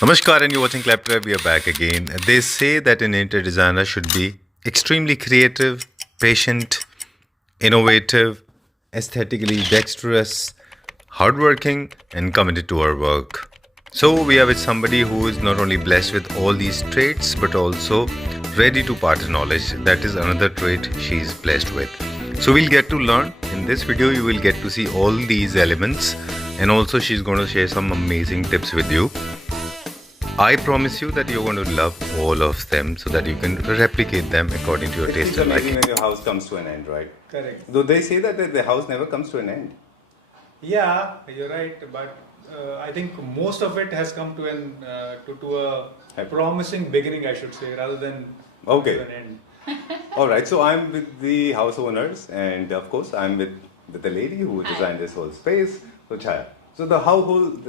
Namaskar and you're watching Claptrap. We are back again. They say that an interior designer should be extremely creative, patient, innovative, aesthetically dexterous, hardworking, and committed to her work. So we are with somebody who is not only blessed with all these traits but also ready to part her knowledge. That is another trait she is blessed with. So we'll get to learn. In this video you will get to see all these elements, and also she's going to share some amazing tips with you. I promise you that you're going to love all of them so that you can replicate them according to your taste and liking. When your house comes to an end, right? Correct. Though they say that the house never comes to an end. Yeah, you're right. But I think most of it has come to a promising beginning, I should say, rather than Okay. to an end. All right. So I'm with the house owners, and of course I'm with the lady who designed this whole space. So Chaya. So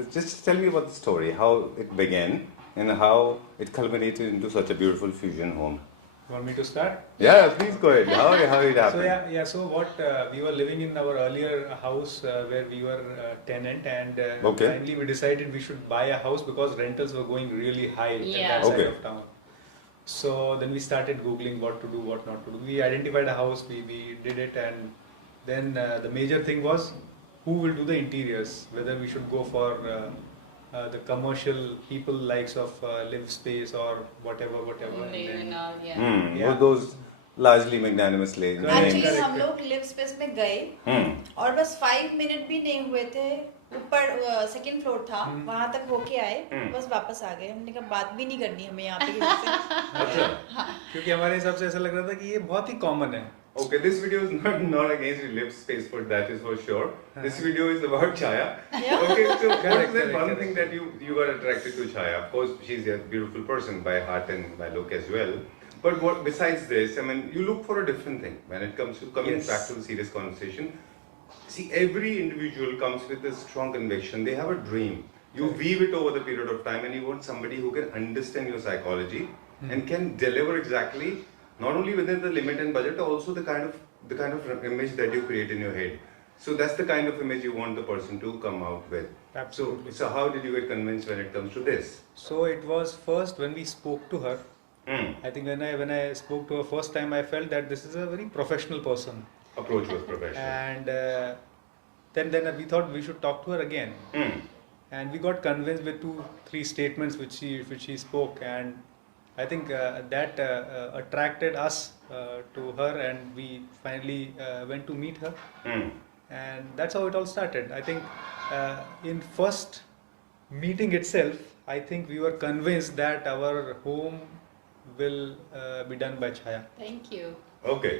just tell me about the story, how it began, and how it culminated into such a beautiful fusion home. Want me to start? Yeah, please go ahead. How it happened? So yeah. So what we were living in our earlier house where we were tenant, and Okay. finally we decided we should buy a house because rentals were going really high in Yeah. that side Okay. of town. So then we started googling what to do, what not to do. We identified a house, we did it, and then the major thing was who will do the interiors. Whether we should go for the commercial people likes of live space or whatever. And then- Yeah. Those largely magnanimous ladies. Correct. Actually correct. हम लोग live space में गए और बस 5 minute भी नहीं हुए थे, ऊपर सेकंड फ्लोर था, वहां तक होके आए, बस वापस आ गए। हमने कहा बात भी नहीं करनी हमें यहाँ पे किसी से। अच्छा। क्योंकि हमारे हिसाब से ऐसा लग रहा था कि ये बहुत ही कॉमन है। Okay, this video is not against your live space, for that is for sure. This video is about Chaya. Yeah. Okay, so what is Correct, that one correct. thing that you got attracted to Chaya? Of course, she's a beautiful person by heart and by look as well. But what besides this, I mean, you look for a different thing when it comes to coming Yes. back to the serious conversation. See, every individual comes with a strong conviction. They have a dream. You weave it over the period of time, and you want somebody who can understand your psychology and can deliver exactly, not only within the limit and budget, also the kind of image that you create in your head. So that's the kind of image you want the person to come out with. Absolutely. So how did you get convinced when it comes to this? So it was first when we spoke to her. I think when I spoke to her first time, I felt that this is a very professional person, Approach was professional. and then we thought we should talk to her again, and we got convinced with 2-3 statements which she spoke, and I think that attracted us to her, and we finally went to meet her, and that's how it all started. I think in first meeting itself, I think we were convinced that our home will be done by Chaya. Thank you. Okay.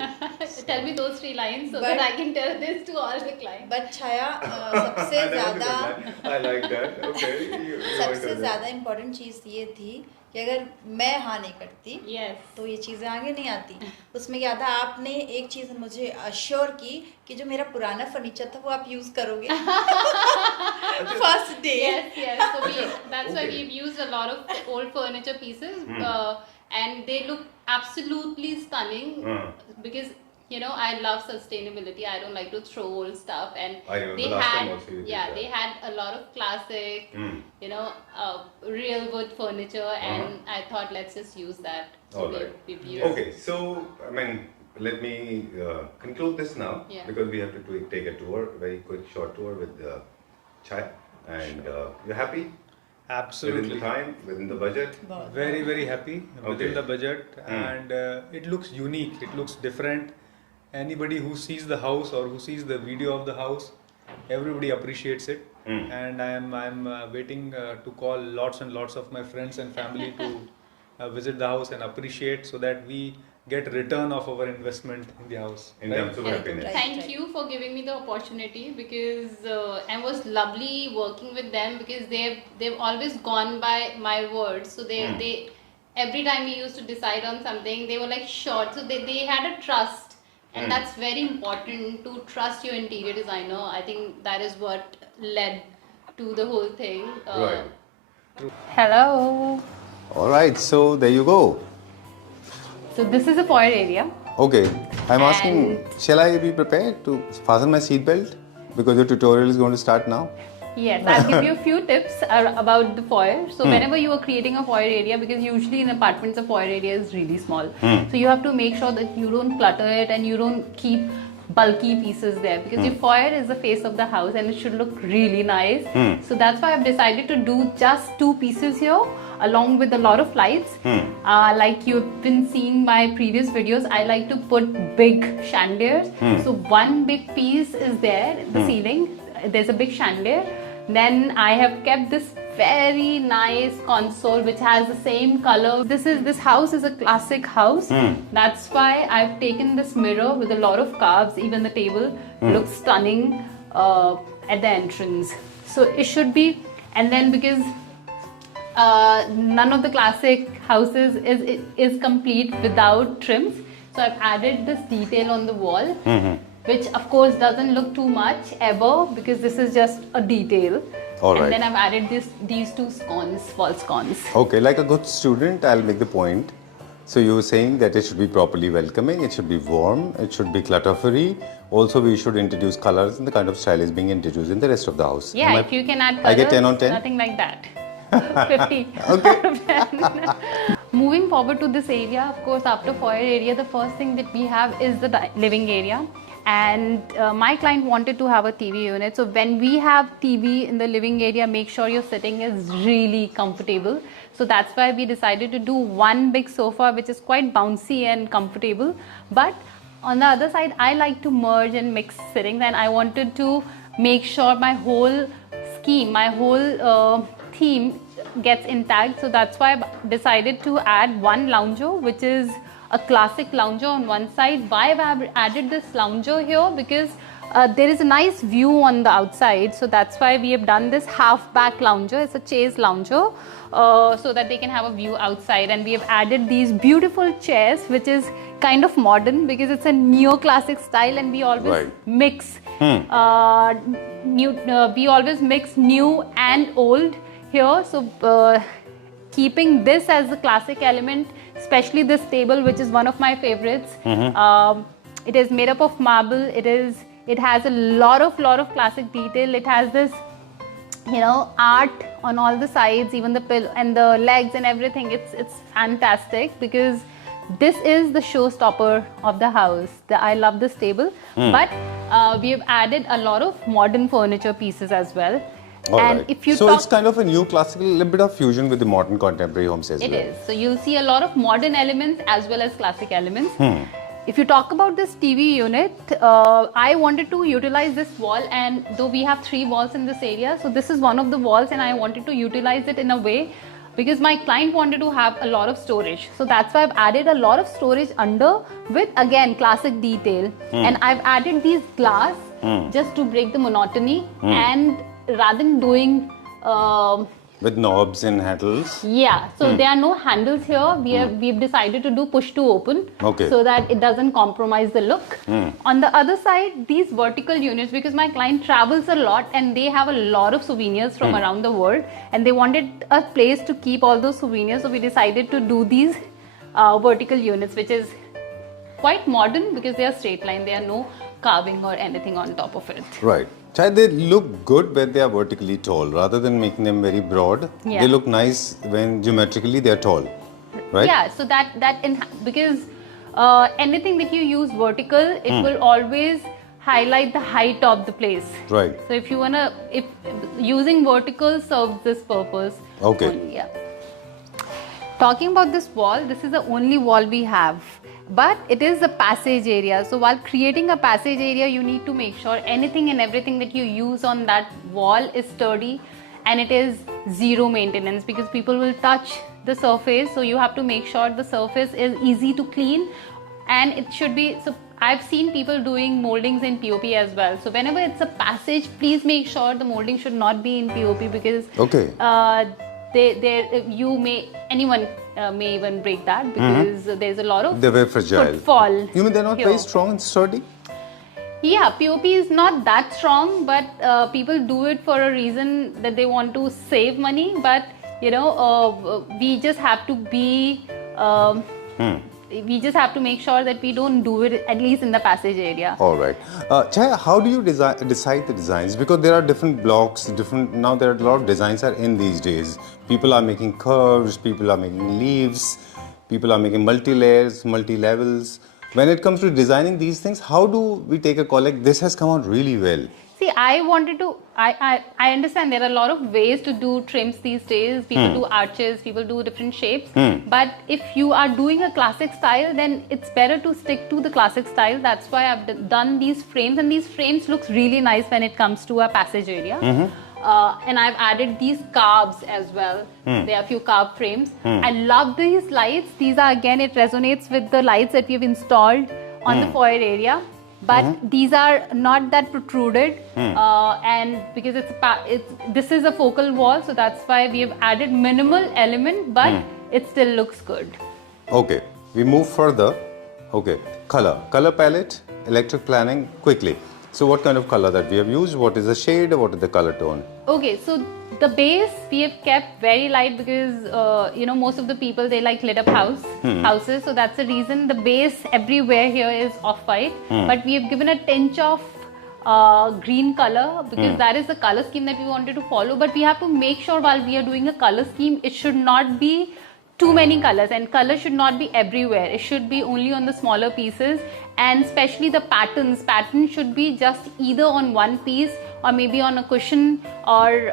Tell me those 3 lines so But- that I can tell this to all the clients. But Chhaya सबसे ज्यादा I like that. Okay. You सबसे ज्यादा important चीज ये थी कि अगर मैं हाँ नहीं करती Yes. तो ये चीज़ें आगे नहीं आती। उसमें क्या था, आपने एक चीज़ मुझे अश्योर की कि जो मेरा पुराना फर्नीचर था वो आप यूज़ करोगे first day. Yes. So that's why Okay. we've used a lot of old furniture pieces, and they look absolutely stunning because I love sustainability. I don't like to throw old stuff, and I remember they last time had also you did they that. had a lot of classic, real wood furniture, and I thought let's just use that. So All right. we've used. Okay, so I mean, let me conclude this now, Yeah. because we have to take a tour, very quick short tour with Chai, and you're happy within Absolutely. the time, within the budget. Very, very happy Okay. within the budget, and it looks unique, it looks different. Anybody who sees the house or who sees the video of the house, everybody appreciates it. And I'm waiting to call lots and lots of my friends and family to visit the house and appreciate, so that we get return of our investment in the house. In terms of Right. happiness. Right. Thank you for giving me the opportunity, because it was lovely working with them, because they've always gone by my words. So they every time we used to decide on something, they were like short. So they had a trust, and that's very important, to trust your interior designer. I think that is what led to the whole thing. Right. Hello. All right, so there you go. So this is a foyer area. Okay, I'm asking, shall I be prepared to fasten my seatbelt? Because your tutorial is going to start now. Yes, I'll give you a few tips about the foyer. So whenever you are creating a foyer area, because usually in apartments the foyer area is really small, so you have to make sure that you don't clutter it and you don't keep bulky pieces there, because your foyer is the face of the house and it should look really nice. So that's why I've decided to do just 2 pieces here along with a lot of lights. Like you've been seeing my previous videos, I like to put big chandeliers. So one big piece is there, the ceiling, there's a big chandelier. Then I have kept this very nice console which has the same color. This house is a classic house. That's why I've taken this mirror with a lot of carves. Even the table looks stunning at the entrance. So it should be, and then because none of the classic houses is complete without trims, so I've added this detail on the wall, which of course doesn't look too much ever, because this is just a detail. All and right. then I've added these 2 scones, wall scones. Okay, like a good student, I'll make the point. So you were saying that it should be properly welcoming, it should be warm, it should be clutter-free. Also, we should introduce colors and the kind of style is being introduced in the rest of the house. Yeah, if you can add colors, I get 10 on 10? nothing like that. 50. Okay. Moving forward to this area, of course, after foyer area, the first thing that we have is the living area. And my client wanted to have a TV unit. So when we have TV in the living area, make sure your sitting is really comfortable. So that's why we decided to do one big sofa, which is quite bouncy and comfortable. But on the other side, I like to merge and mix sittings, and I wanted to make sure my whole scheme, my whole theme gets intact. So that's why I decided to add one lounger, which is a classic lounger on one side. Why have I added this lounger here? Because there is a nice view on the outside, so that's why we have done this half back lounger. It's a chaise lounger, so that they can have a view outside. And we have added these beautiful chairs, which is kind of modern because it's a neoclassic style, and we always mix we always mix new and old here. So keeping this as a classic element, especially this table, which is one of my favorites. It is made up of marble. It has a lot of classic detail. It has this, art on all the sides, even the pillow and the legs and everything. It's fantastic because this is the showstopper of the house. I love this table, but we have added a lot of modern furniture pieces as well. If you it's kind of a new classical, a little bit of fusion with the modern contemporary homes as well. It is. So you'll see a lot of modern elements as well as classic elements. If you talk about this TV unit, I wanted to utilize this wall, and though we have 3 walls in this area, so this is one of the walls, and I wanted to utilize it in a way because my client wanted to have a lot of storage. So that's why I've added a lot of storage under with, again, classic detail. And I've added these glass just to break the monotony, and rather than doing with knobs and handles. So there are no handles here. We've decided to do push to open, so that it doesn't compromise the look. On the other side, these vertical units, because my client travels a lot and they have a lot of souvenirs from around the world, and they wanted a place to keep all those souvenirs, so we decided to do these vertical units, which is quite modern because they are straight line. There are no carving or anything on top of it. Right. They look good when they are vertically tall, rather than making them very broad. They look nice when geometrically they are tall, right? Yeah, so because anything that you use vertical, it will always highlight the height of the place. Right. So if using vertical serves this purpose. Okay. Talking about this wall, this is the only wall we have. But it is a passage area. So while creating a passage area, you need to make sure anything and everything that you use on that wall is sturdy, and it is zero maintenance, because people will touch the surface. So you have to make sure the surface is easy to clean, and it should be. So I've seen people doing moldings in POP as well. So whenever it's a passage, please make sure the molding should not be in POP, because anyone may even break that, because there's a lot of they were fragile. Footfall. You mean they're not very strong and sturdy? Yeah, POP is not that strong, but people do it for a reason that they want to save money. But we just have to be we just have to make sure that we don't do it at least in the passage area. All right. Chaya, how do you decide the designs? Because there are different blocks, now there are a lot of designs are in these days. People are making curves, people are making leaves, people are making multi-layers, multi-levels. When it comes to designing these things, how do we take a call like this has come out really well? See, I understand there are a lot of ways to do trims these days. People do arches, people do different shapes. But if you are doing a classic style, then it's better to stick to the classic style. That's why I've done these frames, and these frames looks really nice when it comes to a passage area. And I've added these carves as well. There are a few carved frames. I love these lights. These are, again, it resonates with the lights that we've installed on the foyer area. But these are not that protruded, and because this is a focal wall, so that's why we have added minimal element, but it still looks good. Okay, we move further. Okay, color palette, electric planning, quickly. So what kind of color that we have used? What is the shade? What is the color tone? Okay, so the base we have kept very light because most of the people, they like lit up houses, so that's the reason the base everywhere here is off-white, but we have given a tinge of green color because that is the color scheme that we wanted to follow. But we have to make sure while we are doing a color scheme, it should not be too many colors, and color should not be everywhere. It should be only on the smaller pieces, and especially the patterns should be just either on one piece or maybe on a cushion, or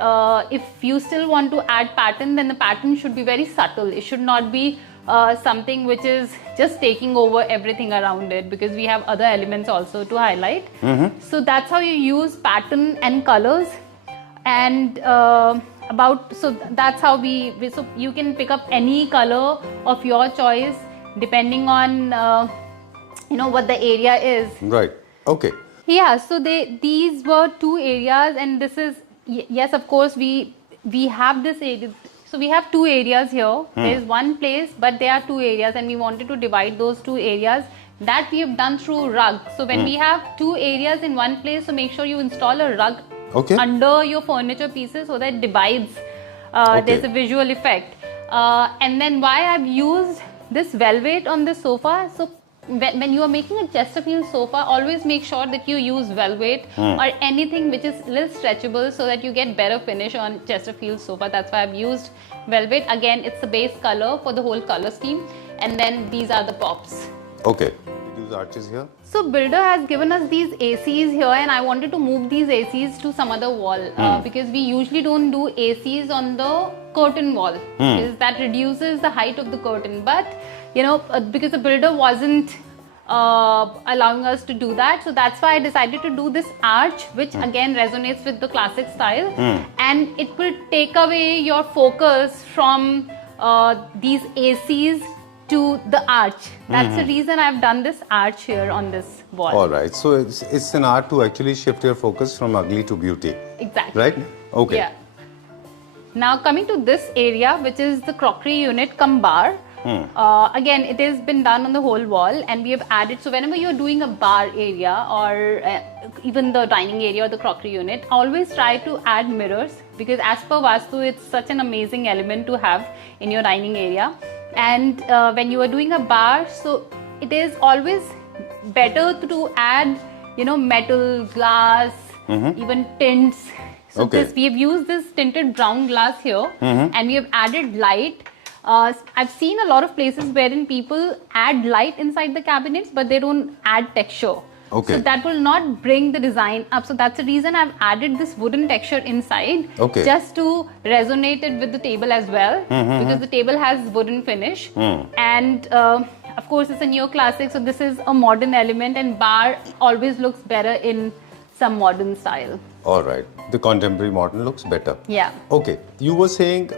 if you still want to add pattern, then the pattern should be very subtle. It should not be something which is just taking over everything around it, because we have other elements also to highlight. So that's how you use pattern and colors. And so that's how so you can pick up any color of your choice depending on what the area is. Right. Okay. Yeah, so these were two areas, and this is, yes, of course, we have this area. So we have two areas here. There is one place, but there are two areas, and we wanted to divide those two areas. That we have done through rug. So when we have two areas in one place, so make sure you install a rug under your furniture pieces so that it divides. There's a visual effect. And then why I've used this velvet on this sofa. So when you are making a Chesterfield sofa, always make sure that you use velvet or anything which is a little stretchable so that you get better finish on Chesterfield sofa. That's why I've used velvet. Again, it's the base color for the whole color scheme, and then these are the pops. Okay. We use arches here. So builder has given us these ACs here, and I wanted to move these ACs to some other wall because we usually don't do ACs on the curtain wall because that reduces the height of the curtain. But because the builder wasn't allowing us to do that, so that's why I decided to do this arch, which again resonates with the classic style, and it will take away your focus from these ACs to the arch. That's the reason I've done this arch here on this wall. All right. So it's an art to actually shift your focus from ugly to beauty. Exactly. Right? Okay. Yeah. Now coming to this area, which is the crockery unit cum bar. Again, it has been done on the whole wall, and we have added, so whenever you're doing a bar area or even the dining area or the crockery unit, always try to add mirrors, because as per Vastu, it's such an amazing element to have in your dining area. And when you are doing a bar, so it is always better to add metal, glass, even tints. So we have used this tinted brown glass here, and we have added light. I've seen a lot of places wherein people add light inside the cabinets, but they don't add texture. Okay. So that will not bring the design up. So that's the reason I've added this wooden texture inside, just to resonate it with the table as well, because the table has wooden finish. And of course, it's a neoclassic, so this is a modern element, and bar always looks better in some modern style. All right. The contemporary modern looks better. Yeah. Okay. You were saying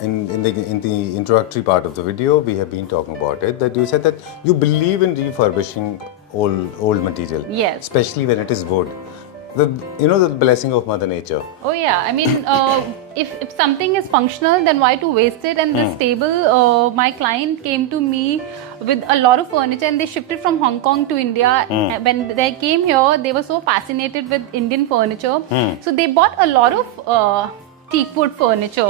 in the introductory part of the video, we have been talking about it, that you said that you believe in refurbishing old material. Yes. Especially when it is wood. The blessing of Mother Nature. Oh yeah, I mean, if something is functional, then why to waste it? And this table, my client came to me with a lot of furniture, and they shifted from Hong Kong to India. When they came here, they were so fascinated with Indian furniture. So they bought a lot of teakwood furniture,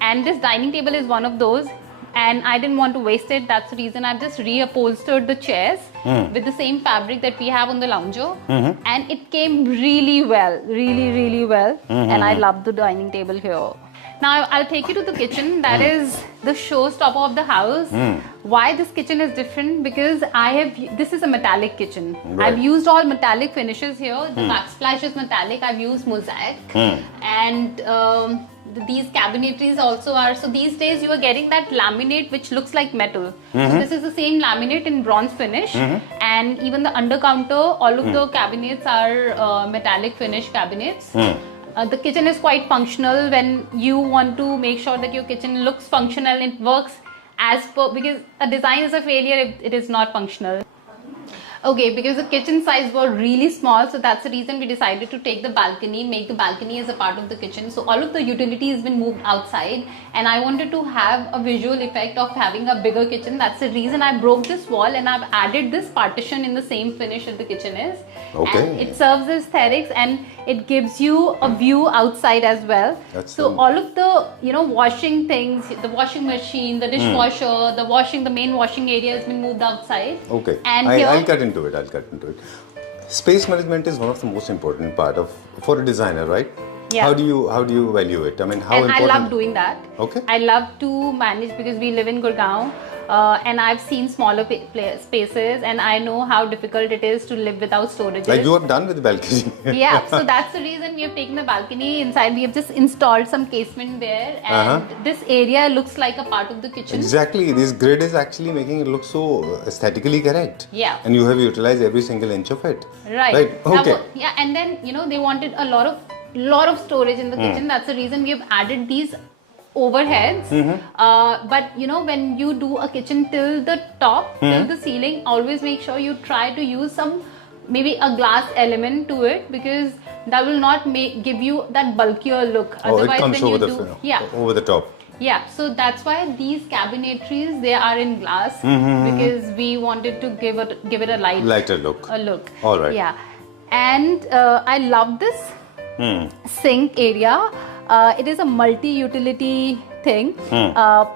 and this dining table is one of those. and I didn't want to waste it. That's the reason I've just reupholstered the chairs with the same fabric that we have on the lounger, and it came really well, really well. And I love the dining table here. Now I'll take you to the kitchen. That is the showstopper of the house. Why this kitchen is different? Because this is a metallic kitchen. Right. I've used all metallic finishes here. The backsplash is metallic. I've used mosaic, and these cabinetries also are. So these days you are getting that laminate which looks like metal. So this is the same laminate in bronze finish, and even the under counter, all of the cabinets are metallic finish cabinets. The kitchen is quite functional. When you want to make sure that your kitchen looks functional, it works as per, because a design is a failure if it is not functional. Okay, because the kitchen size were really small, so that's the reason we decided to take the balcony, make the balcony as a part of the kitchen. So all of the utility has been moved outside, and I wanted to have a visual effect of having a bigger kitchen. That's the reason I broke this wall and I've added this partition in the same finish that the kitchen is. Okay. And it serves aesthetics, and it gives you a view outside as well. So all of the, washing things, the washing machine, the dishwasher, the main washing area has been moved outside. Okay. And I'll cut into it. Space management is one of the most important part for a designer, right? Yeah. How do you value it? I mean, how And important? I love doing that. Okay. I love to manage because we live in Gurgaon, and I've seen smaller spaces, and I know how difficult it is to live without storage. Like you have done with the balcony. Yeah, so that's the reason we have taken the balcony inside. We have just installed some casement there, and this area looks like a part of the kitchen. Exactly. This grid is actually making it look so aesthetically correct. Yeah. And you have utilized every single inch of it. Right. Okay. Yeah, and then they wanted a lot of storage in the kitchen. That's the reason we have added these overheads. But when you do a kitchen till the top, till the ceiling, always make sure you try to use maybe a glass element to it, because that will not give you that bulkier look. Otherwise, it comes when over the top. Yeah, so that's why these cabinetries, they are in glass, because we wanted to give it a lighter look. All right. Yeah, and I love this sink area. It is a multi-utility thing.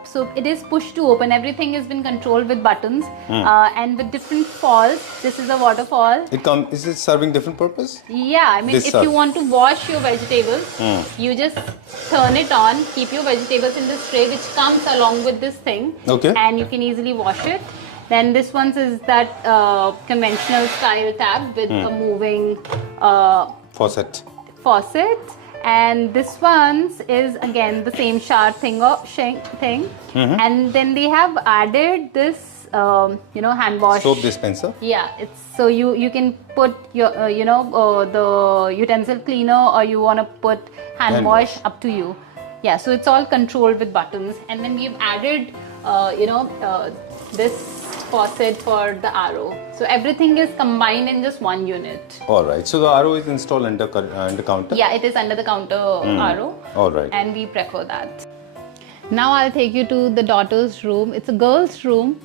So it is push to open. Everything has been controlled with buttons, and with different falls. This is a waterfall. Is it serving different purpose? Yeah, I mean, if you want to wash your vegetables, you just turn it on, keep your vegetables in this tray which comes along with this thing, and you can easily wash it. Then this one is that conventional style tap with a moving faucet. And this one is again the same shower thing, and then they have added this hand wash soap dispenser. Yeah, it's so you can put your the utensil cleaner, or you want to put hand wash, up to you. Yeah, so it's all controlled with buttons, and then we've added this faucet for the RO. So everything is combined in just one unit. All right. So the RO is installed under counter? Yeah, it is under the counter RO. All right. And we prefer that. Now I'll take you to the daughter's room. It's a girl's room,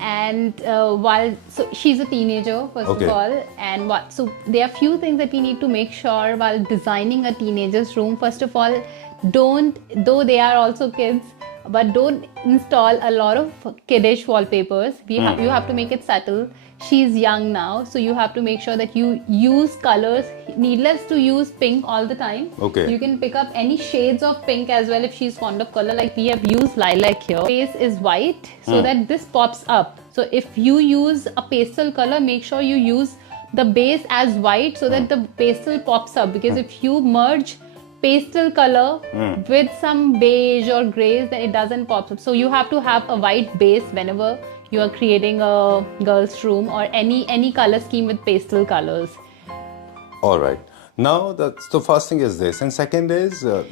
and so she's a teenager first of all, and so there are few things that we need to make sure while designing a teenager's room. First of all, though they are also kids, but don't install a lot of kiddish wallpapers. You have to make it subtle. She's young now, so you have to make sure that you use colors. Needless to use pink all the time. Okay. You can pick up any shades of pink as well if she's fond of color. Like we have used lilac here. Base is white, so that this pops up. So if you use a pastel color, make sure you use the base as white so that the pastel pops up. Because if you merge pastel color with some beige or grays, then it doesn't pop up. So you have to have a white base whenever you are creating a girl's room, or any color scheme with pastel colors. All right. Now the first thing is this, and second is that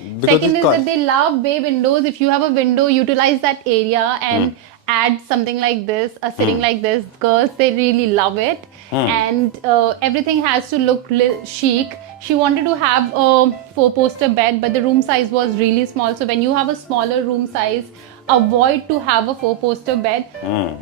they love bay windows. If you have a window, utilize that area and add something like this, a sitting like this. Girls, they really love it, and everything has to look chic. She wanted to have a 4-poster bed, but the room size was really small. So when you have a smaller room size, avoid to have a 4-poster bed.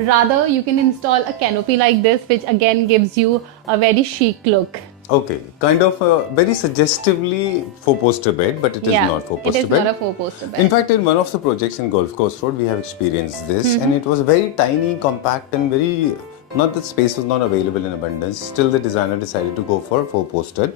Rather, you can install a canopy like this, which again gives you a very chic look. Okay, kind of very suggestively four-poster bed, but it is not four-poster it is bed. not a four-poster bed. In fact, in one of the projects in Golf Coast Road, we have experienced this, and it was very tiny, compact, and very. Not that space was not available in abundance. Still, the designer decided to go for four-poster,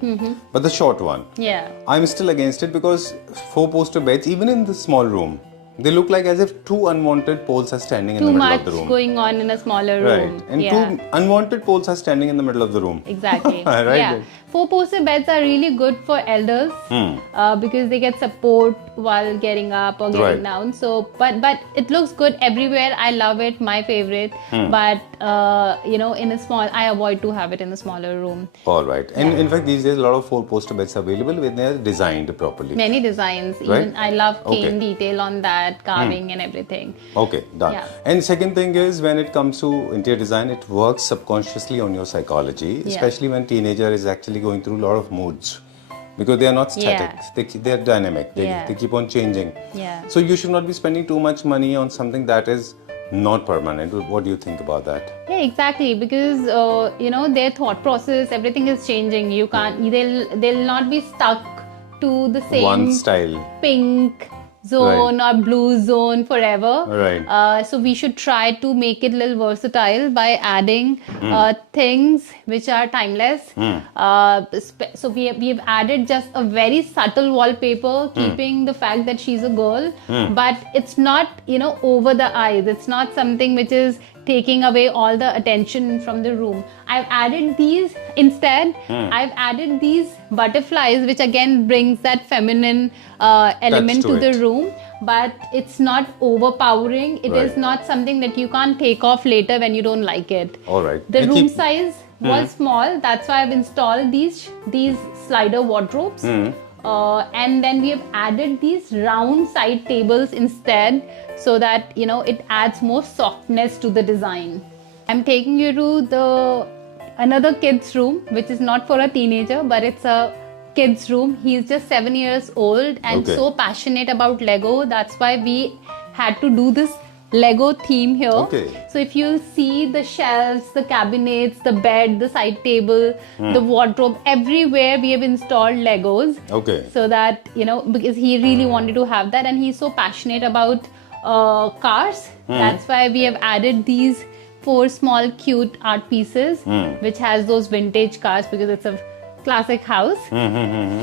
but the short one. Yeah. I'm still against it because four-poster beds, even in the small room, they look like as if two unwanted poles are standing in the middle of the room. Too much going on in a smaller room. Right, and two unwanted poles are standing in the middle of the room. Exactly. Right. Yeah. Four-poster beds are really good for elders because they get support while getting up or getting down. So, but it looks good everywhere. I love it. My favorite. But in a small, I avoid to have it in a smaller room. All right. And in fact, these days a lot of four-poster beds are available when they are designed properly. Many designs. Right? Even I love cane detail on that, carving and everything. Okay, done. Yeah. And second thing is when it comes to interior design, it works subconsciously on your psychology, especially when teenager is actually going through a lot of moods. Because they are not static, they are dynamic, they keep on changing. Yeah. So you should not be spending too much money on something that is not permanent. What do you think about that? Yeah, exactly. Because their thought process, everything is changing. You can't. They'll not be stuck to the same one style, pink zone or blue zone forever. Right. So we should try to make it a little versatile by adding things which are timeless. So we have added just a very subtle wallpaper, keeping the fact that she's a girl, but it's not over the eyes. It's not something which is taking away all the attention from the room. I've added these instead. I've added these butterflies, which again brings that feminine element to the room, but it's not overpowering. It is not something that you can't take off later when you don't like it. All right. The room size was small. That's why I've installed these slider wardrobes. And then we have added these round side tables instead, so that it adds more softness to the design. I'm taking you to another kid's room, which is not for a teenager, but it's a kid's room. He's just 7 years old and so passionate about Lego. That's why we had to do this Lego theme here. Okay. So if you see the shelves, the cabinets, the bed, the side table, the wardrobe, everywhere we have installed Legos. Okay. So that, because he really wanted to have that, and he's so passionate about cars. That's why we have added these 4 small cute art pieces, which has those vintage cars because it's a classic house.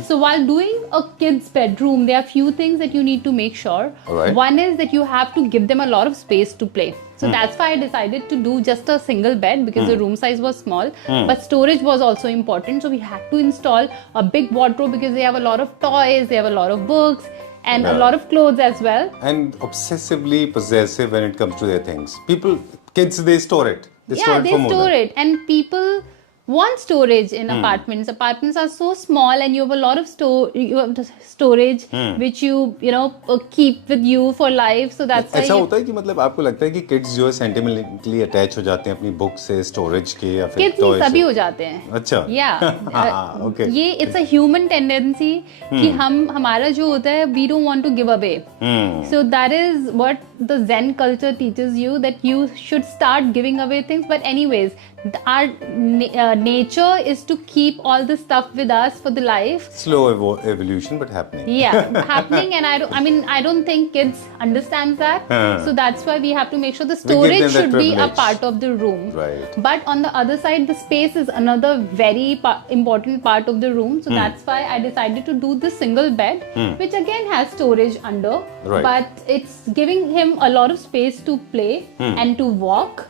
So while doing a kid's bedroom, there are few things that you need to make sure. Right. One is that you have to give them a lot of space to play. So that's why I decided to do just a single bed, because the room size was small, but storage was also important. So we had to install a big wardrobe because they have a lot of toys, they have a lot of books, and a lot of clothes as well. And obsessively possessive when it comes to their things. Kids, they store it. They store it. And people want storage in apartments. Apartments are so small, and you have a lot of storage which you keep with you for life. So that's why ऐसा होता है कि मतलब आपको लगता है कि kids जो है sentimentally attach हो जाते हैं अपनी book से, storage के या फिर kids toys सभी से? हो जाते हैं. अच्छा. Yeah. Okay. ये it's a human tendency कि हमारा जो होता है, we don't want to give away. So that is what the Zen culture teaches you, that you should start giving away things. But anyways, our nature is to keep all the stuff with us for the life. Slow evolution, but happening. Yeah, happening, and I don't think kids understand that. So that's why we have to make sure the storage should be a part of the room. Right. But on the other side, the space is another very important part of the room. So that's why I decided to do the single bed, which again has storage under. Right. But it's giving him a lot of space to play and to walk.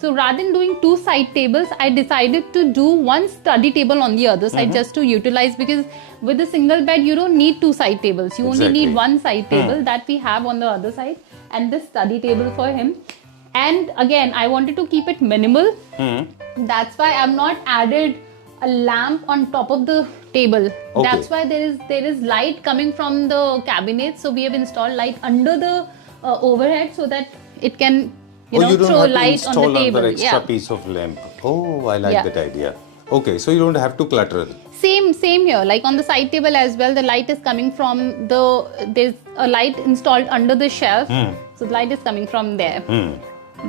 So rather than doing 2 side tables, I decided to do 1 study table on the other side just to utilize, because with a single bed, you don't need 2 side tables. You only need 1 side table that we have on the other side, and this study table for him. And again, I wanted to keep it minimal. That's why I've not added a lamp on top of the table. Okay. That's why there is light coming from the cabinet. So we have installed light under the overhead so that it can you don't throw have to light install on the table. another extra piece of lamp. Oh, I like that idea. Okay, so you don't have to clutter. Same here. Like on the side table as well, the light is coming from there's a light installed under the shelf. So the light is coming from there.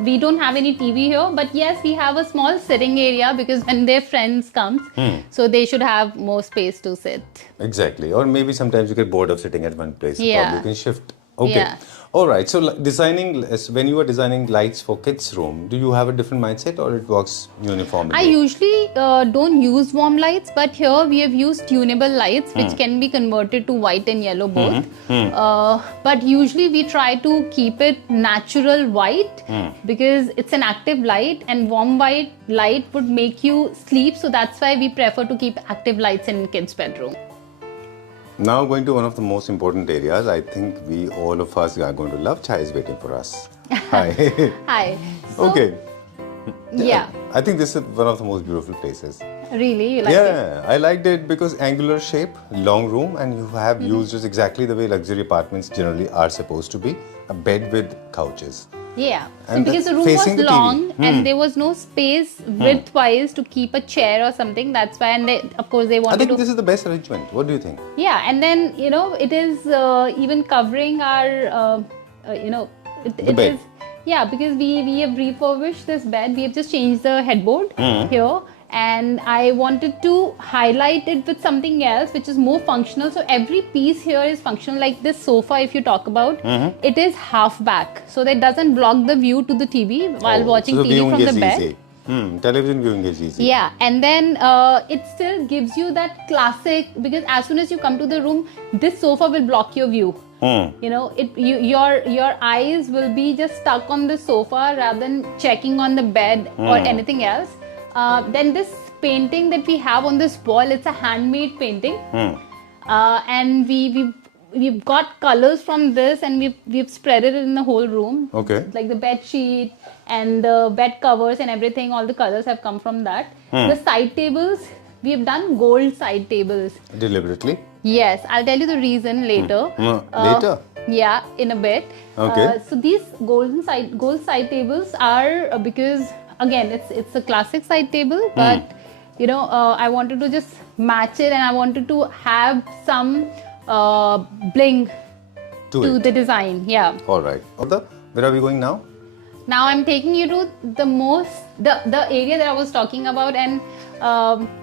we don't have any TV here, but yes, we have a small sitting area because when their friends comes, so they should have more space to sit. Exactly. Or maybe sometimes you get bored of sitting at one place. Yeah. Probably you can shift. Okay. Yeah. All right. So when you are designing lights for kids' room, do you have a different mindset or it works uniformly? I usually don't use warm lights, but here we have used tunable lights which can be converted to white and yellow both. But usually we try to keep it natural white because it's an active light, and warm white light would make you sleep. So that's why we prefer to keep active lights in kids' bedroom. Now going to one of the most important areas. I think all of us are going to love. Chai is waiting for us. Hi. Hi. So, Okay. Yeah. I think this is one of the most beautiful places. Really? You like it? Yeah, I liked it because angular shape, long room, and you have used it exactly the way luxury apartments generally are supposed to be. A bed with couches. Yeah. So And because the room was facing the TV. long and there was no space width-wise to keep a chair or something, that's why. And of course they I wanted think to. this is the best arrangement. What do you think? Yeah, and then it is even covering our it bed. is. Yeah, because we have refurbished this bed. We have just changed the headboard here. And I wanted to highlight it with something else which is more functional. So every piece here is functional. Like this sofa, if you talk about, it is half back, so that doesn't block the view to the TV while watching so the TV viewing from the is bed. easy. Television viewing is easy. Yeah, and then it still gives you that classic, because as soon as you come to the room, this sofa will block your view. Your eyes will be just stuck on the sofa rather than checking on the bed or anything else. Then this painting that we have on this wall, it's a handmade painting, and we've got colors from this, and we've spread it in the whole room. Okay. Like the bed sheet and the bed covers and everything, all the colors have come from that. The side tables, we've done gold side tables. Deliberately. Yes, I'll tell you the reason later. Later? Yeah, in a bit. Okay. So these gold side tables are because again it's a classic side table, but I wanted to just match it, and I wanted to have some bling to it. the design. Yeah. All right. Where are we going now? Now I'm taking you to the area that I was talking about, and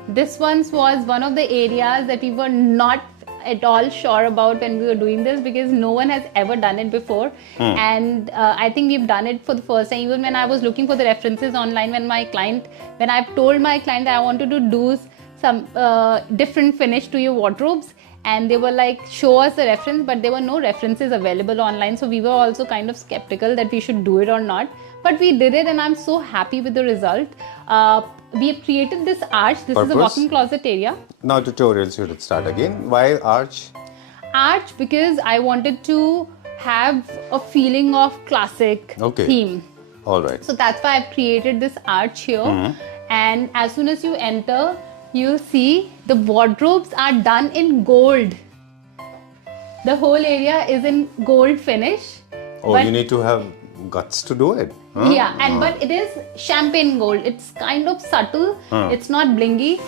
this was one of the areas that we were not at all sure about when we were doing this, because no one has ever done it before, and I think we've done it for the first time. Even when I was looking for the references online, when I've told my client that I wanted to do some different finish to your wardrobes, and they were like, show us the reference, but there were no references available online, so we were also kind of skeptical that we should do it or not, but we did it, and I'm so happy with the result. We have created this arch. This is a walk-in closet area. Now tutorials should start again. Why arch? Arch because I wanted to have a feeling of classic theme. All right. So that's why I've created this arch here. And as soon as you enter, you'll see the wardrobes are done in gold. The whole area is in gold finish. Oh, you need to have guts to do it. Huh? Yeah, but it is champagne gold. It's kind of subtle. It's not blingy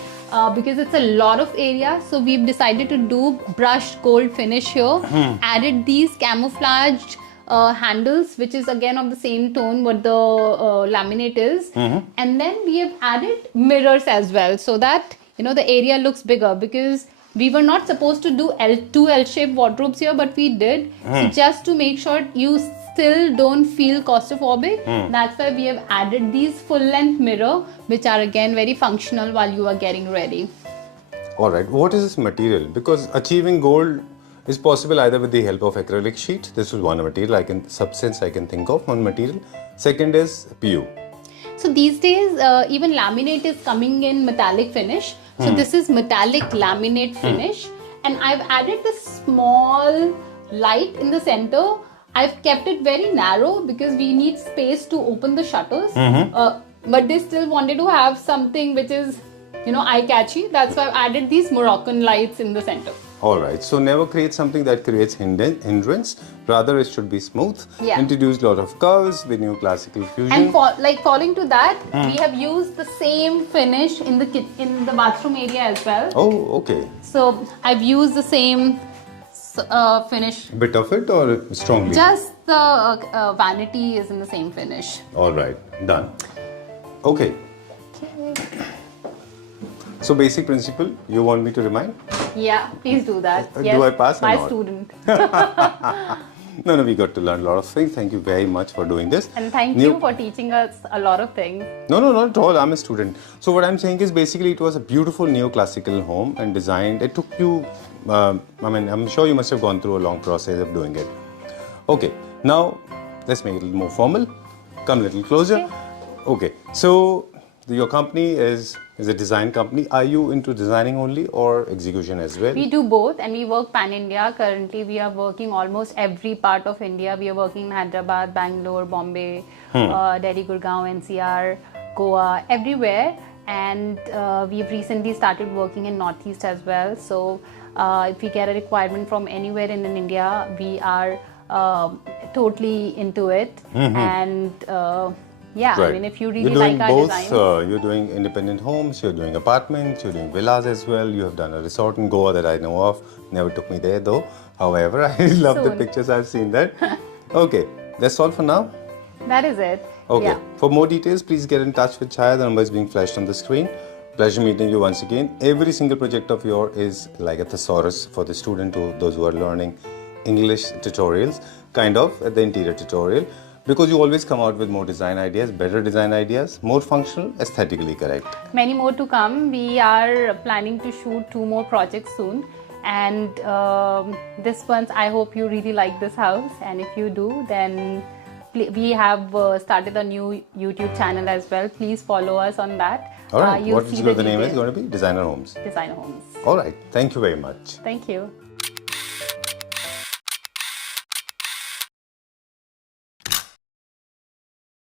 because it's a lot of area. So we've decided to do brushed gold finish here. Added these camouflaged handles, which is again of the same tone what the laminate is. And then we have added mirrors as well, so that the area looks bigger, because we were not supposed to do two L-shaped wardrobes here, but we did. So just to make sure you still don't feel claustrophobic, that's why we have added these full-length mirror, which are again very functional while you are getting ready. All right. What is this material? Because achieving gold is possible either with the help of acrylic sheet. This is one material I can think of. One material. Second is PU. So these days, even laminate is coming in metallic finish. So this is metallic laminate finish, and I've added this small light in the center. I've kept it very narrow because we need space to open the shutters, but they still wanted to have something which is, eye-catchy. That's why I've added these Moroccan lights in the center. Alright, so never create something that creates hindrance, rather it should be smooth. Yeah. Introduce a lot of curves with Neoclassical fusion. And following to that, we have used the same finish in the bathroom area as well. Oh, okay. So I've used the same finish. Bit of it or strongly? Just the vanity is in the same finish. All right, done. Okay. So basic principle, you want me to remind? Yeah, please do that. Do Yes, I pass or my not? student. No, we got to learn a lot of things. Thank you very much for doing this. And thank you for teaching us a lot of things. No, not at all. I'm a student. So what I'm saying is basically it was a beautiful neoclassical home and designed. It took you, I'm sure you must have gone through a long process of doing it. Okay, now let's make it a little more formal. Come a little closer. Okay, so your company is a design company. Are you into designing only or execution as well? We do both and we work pan-India. Currently, we are working almost every part of India. We are working in Hyderabad, Bangalore, Bombay, Delhi, Gurgaon, NCR, Goa, everywhere. And we've recently started working in Northeast as well. So if we get a requirement from anywhere in India, we are totally into it. And yeah, Right. I mean, if you really like our designs. You're doing independent homes, you're doing apartments, you're doing villas as well. You have done a resort in Goa that I know of. Never took me there though. However, I love the Soon. pictures. I've seen that. Okay, that's all for now. That is it. Okay. Yeah. For more details, please get in touch with Chaya. The number is being flashed on the screen. Pleasure meeting you once again. Every single project of yours is like a thesaurus for the student, to those who are learning English tutorials, kind of at the interior tutorial. Because you always come out with more design ideas, better design ideas, more functional, aesthetically correct. Many more to come. We are planning to shoot 2 more projects soon. And this one, I hope you really like this house. And if you do, then we have started a new YouTube channel as well. Please follow us on that. All right. You'll What see is the name is details. going to be? Designer Homez. Designer Homez. All right. Thank you very much. Thank you.